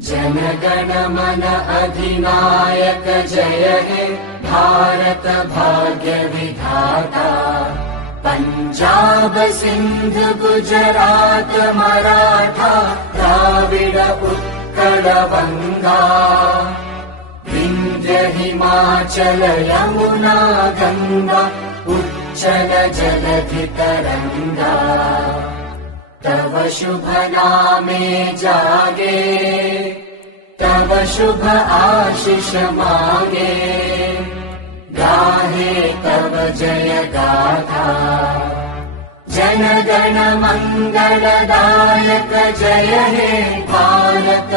जनगण मन अधिनायक जय हे भारत भाग्य विधाता। पंजाब सिंध गुजरात मराठा द्राविड उत्कल बंगा। विंध्य हिमाचल यमुना गंगा उच्चल जलधि तरंगा। तव शुभ नामे जागे तव शुभ आशीष मागे। गाहे तव जय गाथा जनगण मंगलदायक जय हे भारत